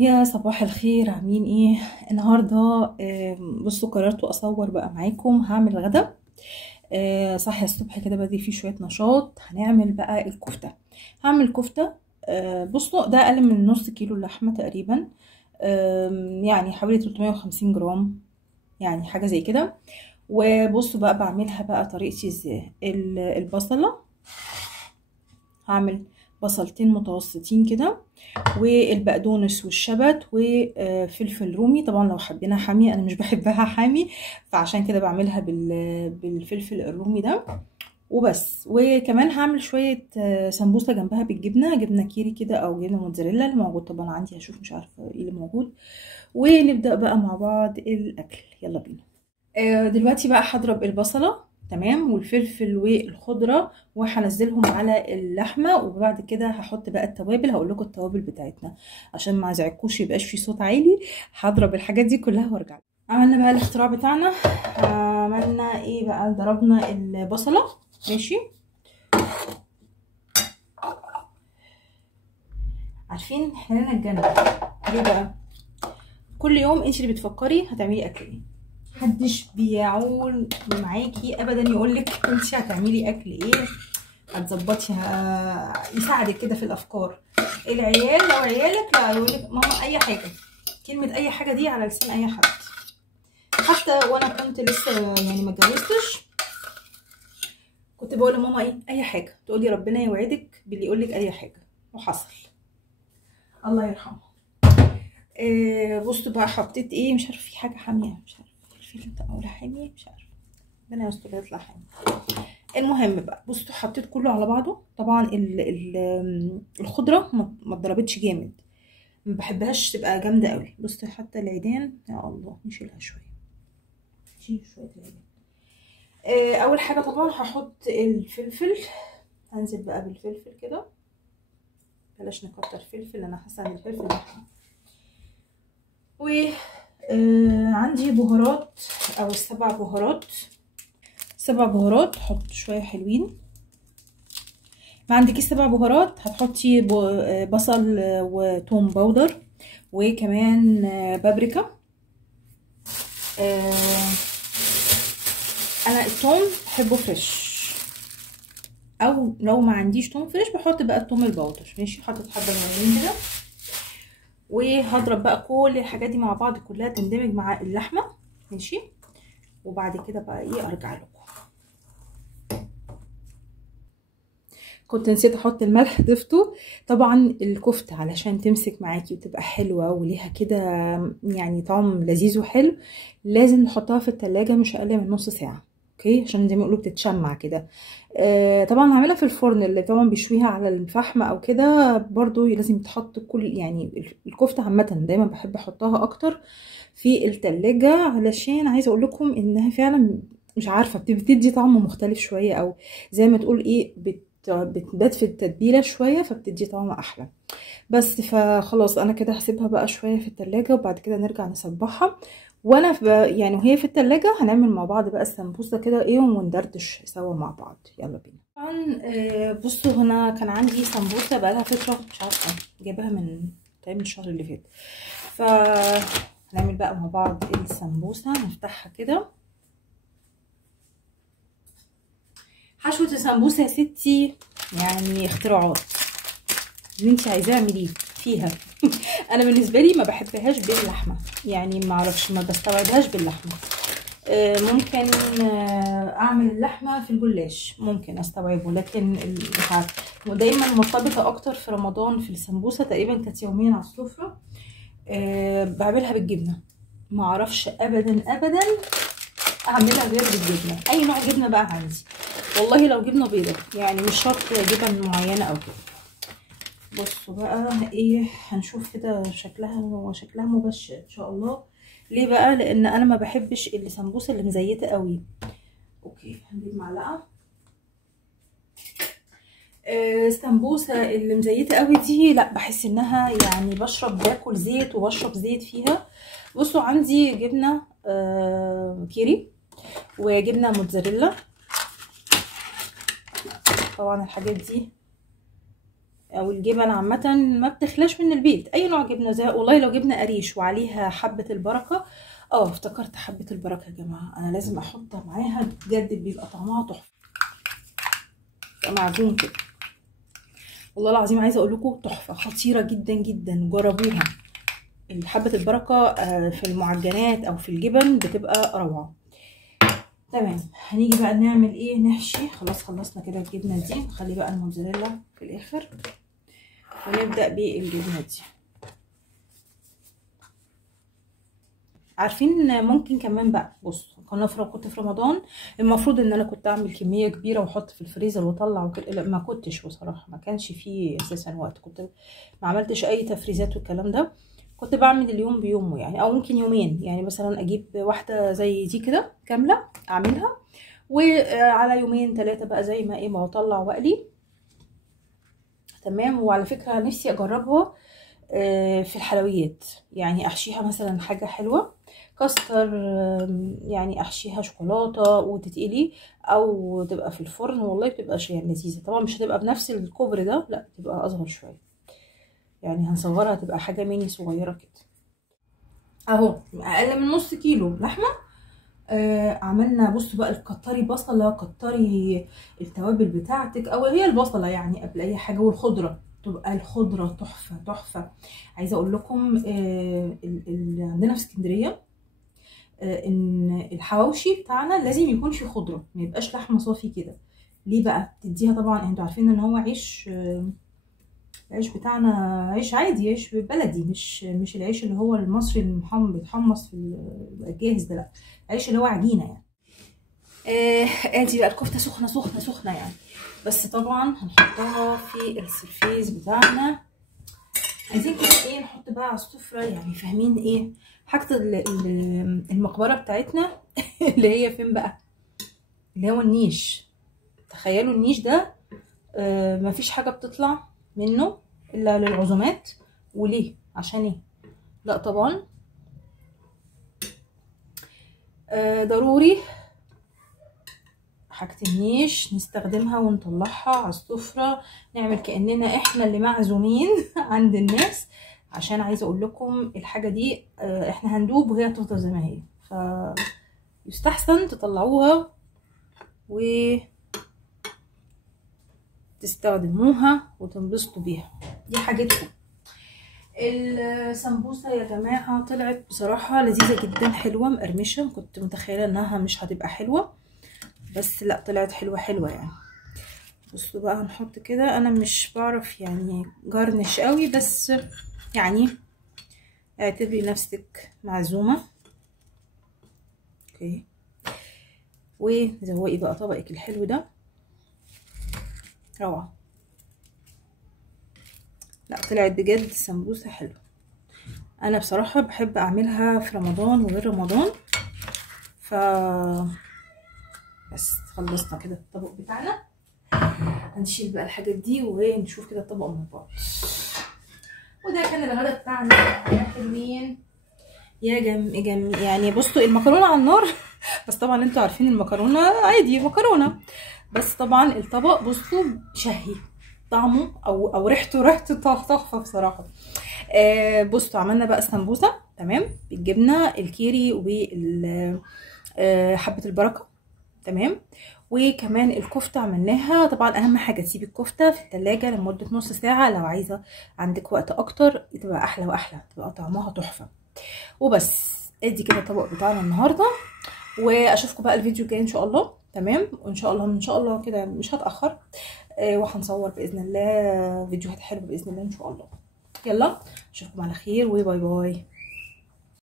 يا صباح الخير، عاملين ايه النهارده؟ بصوا، قررت اصور بقى معاكم. هعمل غدا. صاحيه الصبح كده بدري، فيه شويه نشاط. هنعمل بقى الكفته. هعمل كفته. بصوا، ده اقل من نص كيلو لحمه تقريبا. يعني حوالي 350 جرام، يعني حاجه زي كده. وبصوا بقى بعملها بقى طريقتي ازاي. البصله، هعمل بصلتين متوسطين كده، والبقدونس والشبت وفلفل رومي. طبعا لو حبينا حامي، انا مش بحبها حامي، فعشان كده بعملها بالفلفل الرومي ده وبس. وكمان هعمل شوية سمبوسة جنبها بالجبنة، جبنة كيري كده او جبنة موتزاريلا اللي موجود طبعا عندي. هشوف، مش عارفة ايه اللي موجود. ونبدأ بقى مع بعض الاكل. يلا بينا. دلوقتي بقى هضرب البصلة تمام والفلفل والخضرة، وهنزلهم على اللحمة. وبعد كده هحط بقى التوابل. هقول لكم التوابل بتاعتنا عشان ما ازعجكوش، يبقاش في صوت عالي. هضرب الحاجات دي كلها وارجع. عملنا بقى الاختراع بتاعنا. عملنا ايه بقى؟ ضربنا البصلة. ماشي. عارفين احنا نتجنن ليه بقى؟ كل يوم انت اللي بتفكري هتعملي اكل ايه. محدش بيعول معاكي ابدا يقولك انت هتعملي اكل ايه، هتظبطي، يساعدك كده في الافكار. العيال لو عيالك لا يقولك ماما اي حاجه. كلمه اي حاجه دي على لسان اي حد. حتى وانا كنت لسه يعني ما اتجوزتش، كنت بقول لماما ايه اي حاجه، تقولي ربنا يوعدك باللي يقولك اي حاجه. وحصل. الله يرحمه. بصوا بقى حطيت ايه، مش عارفه في حاجه حاميه، مش عارفه الفلفل ولا حامي، مش عارفه. ربنا يستر يطلع حامي. المهم بقى، بصوا حطيت كله على بعضه. طبعا الخضره ما اتضربتش جامد، ما بحبهاش تبقى جامده قوي. بصوا حتى العيدان، يا الله نشيلها شويه، نشيل شويه العيدان. اول حاجه طبعا هحط الفلفل. هنزل بقى بالفلفل كده، بلاش نكتر فلفل، انا حاسه ان الفلفل ده و عندي بهارات او 7 بهارات. 7 بهارات، حط شويه حلوين. ما عندكيش 7 بهارات هتحطي بصل وتوم باودر، وكمان بابريكا. انا التوم بحبه فريش، او لو ما عنديش توم فريش بحط بقى التوم الباودر. ماشي. حطيت حبه صغيرين كده، وهضرب بقى كل الحاجات دي مع بعض كلها تندمج مع اللحمه. ماشي. وبعد كده بقى ايه ارجع لكم. كنت نسيت احط الملح، ضفته. طبعا الكفته علشان تمسك معاكي وتبقى حلوه وليها كده يعني طعم لذيذ وحلو، لازم نحطها في التلاجة مش اقل من نص ساعه. اوكي، عشان زي ما يقولوا بتتشمع كده. طبعا هعملها في الفرن اللي طبعا بيشويها على الفحم او كده. برضو لازم تحط كل يعني الكفته عامه دايما بحب احطها اكتر في التلاجة، علشان عايزه اقول لكم انها فعلا مش عارفه بتدي طعم مختلف شويه، او زي ما تقول ايه بتبات في التتبيله شويه فبتدي طعم احلى. بس فخلاص انا كده هسيبها بقى شويه في التلاجة، وبعد كده نرجع نصبحها. وانا يعني وهي في التلاجة هنعمل مع بعض بقى السمبوسه كده ايه، وندردش سوا مع بعض. يلا بينا. طبعا بصوا، هنا كان عندي سمبوسه بقالها فتره، مش عارفه جايباها من تقريبا الشهر اللي فات. ف هنعمل بقى مع بعض السمبوسه. نفتحها كده. حشوة السمبوسة يا ستي يعني اختراعات، اللي انت عايزاه اعمليه فيها. انا بالنسبه لي ما بحبهاش باللحمه، يعني ما اعرفش، ما بستوعبهاش باللحمه. ممكن اعمل اللحمه في الجلاش، ممكن استوعبه، لكن مش عارفه. دايما مرتبطه اكتر في رمضان في السمبوسه، تقريبا كانت يوميا على السفره. بعملها بالجبنه. ما اعرفش ابدا ابدا اعملها غير بالجبنه. اي نوع جبنه بقى عندي، والله لو جبنه بيضه، يعني مش شرط جبن معينه او كده. بصوا بقى ايه، هنشوف كده شكلها. هو شكلها مبشر ان شاء الله. ليه بقى؟ لان انا ما بحبش السمبوسه اللي مزيته قوي. اوكي، هنجيب معلقه. السمبوسه اللي مزيته قوي دي لا، بحس انها يعني باكل زيت وبشرب زيت فيها. بصوا عندي جبنه كيري، وجبنه موتزاريلا. طبعا الحاجات دي او الجبن عامه ما بتخلاش من البيت، اي نوع جبنه، زي والله لو جبنه قريش وعليها حبه البركه. افتكرت حبه البركه يا جماعه، انا لازم احطها معاها بجد، بيبقى طعمها تحفه، بيبقى معجون كده والله العظيم. عايزه اقول لكم تحفه خطيره جدا جدا، جربوها. حبه البركه في المعجنات او في الجبن بتبقى روعه. تمام، هنيجي بقى نعمل ايه، نحشي. خلاص خلصنا كده الجبنه دي، نخلي بقى الموتزاريلا في الاخر ونبدا بالجبنه دي. عارفين ممكن كمان بقى، بص كنت في رمضان، المفروض ان انا كنت اعمل كميه كبيره واحط في الفريزر واطلع وكده، لا ما كنتش بصراحه، ما كانش فيه اساسا وقت، كنت ما عملتش اي تفريزات والكلام ده، كنت بعمل اليوم بيومه يعني، او ممكن يومين يعني، مثلا اجيب واحده زي دي كده كامله اعملها، وعلى يومين 3 بقى زي ما ايه ما اطلع واقلي. تمام. وعلى فكره نفسي اجربها في الحلويات، يعني احشيها مثلا حاجه حلوه كاستر، يعني احشيها شوكولاته وتتقلي، او تبقى في الفرن، والله بتبقى يعني لذيذه. طبعا مش هتبقى بنفس الكبر ده، لا تبقى اصغر شويه، يعني هنصورها تبقى حاجه ميني صغيره كده اهو، اقل من نص كيلو لحمه. عملنا، بصوا بقى، الكتري بصله، كتري التوابل بتاعتك، او هي البصله يعني قبل اي حاجه، والخضره تبقى الخضره تحفه تحفه. عايزه اقول لكم عندنا في اسكندريه ان الحواوشي بتاعنا لازم يكون فيه خضره، ما يبقاش لحمه صافي كده. ليه بقى؟ تديها طبعا، انتوا عارفين ان هو عيش، العيش بتاعنا عيش عادي، عيش بلدي، مش العيش اللي هو المصري بيتحمص في الجاهز ده، لا، العيش اللي هو عجينه يعني. ادي بقى الكفته سخنه سخنه سخنه يعني، بس طبعا هنحطها في السرفيز بتاعنا. عايزين كده ايه، نحط بقى على السفره، يعني فاهمين ايه حاجه المقبره بتاعتنا اللي هي فين بقى، اللي هو النيش. تخيلوا النيش ده مفيش حاجه بتطلع منه الا للعزومات. وليه؟ عشان ايه؟ لا طبعا ضروري حاجة النيش نستخدمها ونطلعها على السفرة، نعمل كأننا احنا اللي معزومين عند الناس. عشان عايزة اقول لكم الحاجة دي احنا هندوب وهي تفضل زي ما هي، فيستحسن تطلعوها وتستخدموها وتنبسطوا بيها، دي حاجتكم. السمبوسة يا جماعة طلعت بصراحة لذيذة جدا، حلوة مقرمشة، كنت متخيلة انها مش هتبقى حلوة، بس لا طلعت حلوة حلوة يعني. بصوا بقى هنحط كده، انا مش بعرف يعني جرنش قوي، بس يعني اعتبري نفسك معزومة. اوكي، وزوقي بقى طبقك الحلو ده، روعة. لا طلعت بجد سمبوسة حلوة، انا بصراحة بحب اعملها في رمضان وغير رمضان. بس خلصنا كده الطبق بتاعنا، هنشيل بقى الحاجات دي ونشوف كده الطبق من بعض. وده كان الغدا بتاعنا يا حلوين يا جم يعني. بصوا المكرونه على النار بس طبعا انتوا عارفين المكرونه عادي مكرونه، بس طبعا الطبق بصوا شهي، طعمه او ريحته تحفه بصراحه. بصوا عملنا بقى السمبوسه تمام بالجبنه الكيري وحبه البركه تمام، وكمان الكفته عملناها. طبعا اهم حاجه تسيبي الكفته في التلاجة لمده نص ساعه، لو عايزه عندك وقت اكتر تبقى احلى واحلى، تبقى طعمها تحفه. وبس ادي كده الطبق بتاعنا النهارده، واشوفكم بقى الفيديو الجاي ان شاء الله. تمام، وان شاء الله كده مش هتاخر، وهنصور باذن الله فيديوهات حلوه باذن الله ان شاء الله. يلا اشوفكم على خير وباي باي.